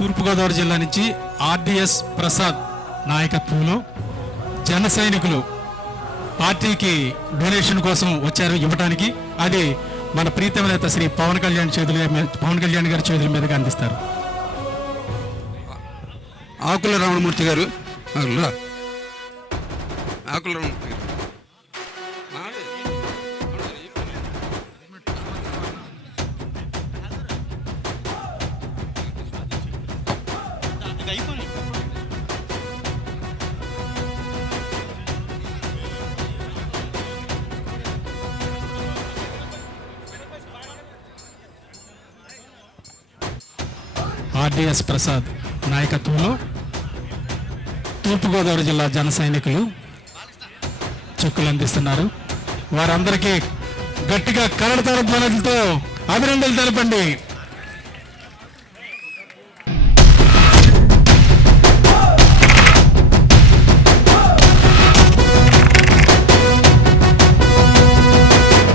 తూర్పుగోదావరి జిల్లా నుంచి ఆర్డిఎస్ ప్రసాద్ నాయకత్వంలో జన సైనికులు పార్టీకి డొనేషన్ కోసం వచ్చారు ఇవ్వడానికి. అది మన ప్రీతమ నేత శ్రీ పవన్ కళ్యాణ్ గారి చేతుల మీదుగా అందిస్తారు. ఆకుల రమణమూర్తి గారు, ఆకుల రమణమూర్తి గారు. ఆర్డిఎస్ ప్రసాద్ నాయకత్వంలో తూర్పుగోదావరి జిల్లా జన సైనికులు చెక్కులు అందిస్తున్నారు. వారందరికీ గట్టిగా కరడతార ధ్వనులతో అభినందనలు తెలపండి.